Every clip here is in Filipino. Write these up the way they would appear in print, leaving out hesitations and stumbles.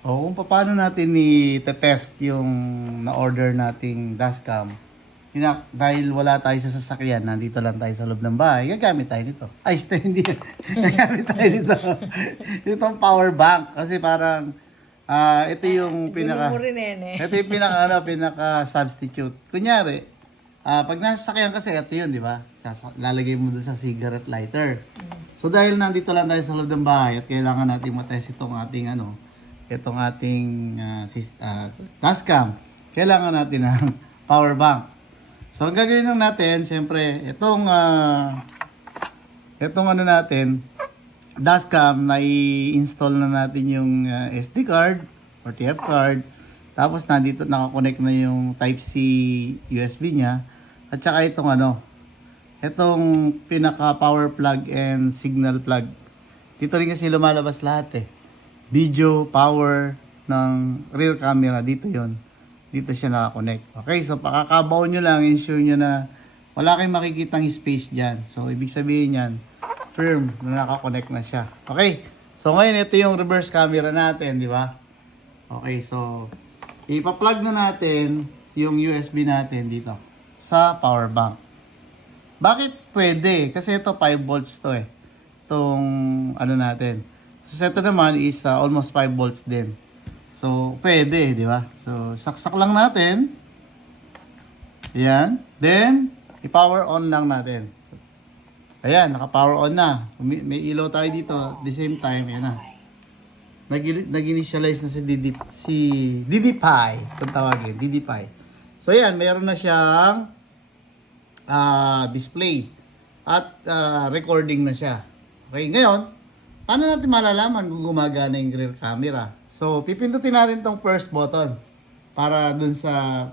O kung paano natin i-test yung na-order nating dashcam. Dahil wala tayo sa sasakyan, nandito lang tayo sa loob ng bahay, gagamit tayo nito. Ay, hindi. Gagamit tayo nito. Itong power bank. Kasi parang, ito yung pinaka... Ito yung pinaka substitute. Kunyari, pag nasa sasakyan kasi, ito yun, di ba? Lalagay mo doon sa cigarette lighter. So dahil nandito lang tayo sa loob ng bahay at kailangan natin matest itong ating dashcam, kailangan natin ng power bank. So ang gagawin lang natin, siyempre, itong dashcam na i-install na natin yung SD card or TF card. Tapos nandito nakakonect na yung Type-C USB niya. At saka itong pinaka power plug and signal plug. Dito rin kasi lumalabas lahat eh. Video, power ng rear camera, dito yon. Dito siya nakakonect. Okay, so pakakabaw nyo lang, ensure nyo na wala kayong makikitang space dyan. So, ibig sabihin yan, firm na nakakonect na siya. Okay, so ngayon ito yung reverse camera natin, di ba? Okay, so ipa-plug na natin yung USB natin dito sa power bank. Bakit pwede? Kasi ito 5 volts to eh. Itong natin. So, ito naman is almost 5 volts din. So, pwede, di ba? So, saksak lang natin. Ayan. Then, i-power on lang natin. Ayan, naka-power on na. May ilaw tayo dito. At the same time, ayan na. Nag-initialize na si DDPi. Kung tawagin, DDPi. So, ayan, mayroon na siyang display. At recording na siya. Okay, ngayon, paano natin malalaman kung gumagana yung rear camera? So, pipindutin natin tong first button para dun sa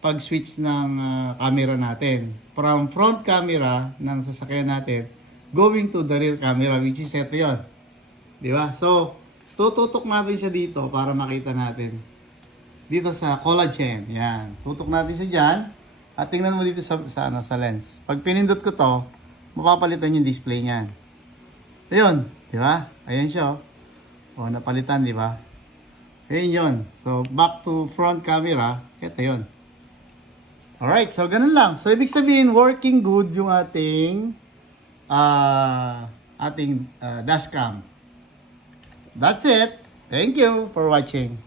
pag-switch ng camera natin. From front camera ng sasakyan natin, going to the rear camera, which is ito yun. Di ba? So, tututok natin siya dito para makita natin. Dito sa collagen. Yan. Tutok natin siya dyan. At tingnan mo dito sa lens. Pag pinindot ko to, mapapalitan yung display niyan. Ayun. Di ba? Ayan siya. O, napalitan, di ba? Ayun yun. So, back to front camera. Ito yun. Alright, so ganun lang. So, ibig sabihin, working good yung ating dashcam. That's it. Thank you for watching.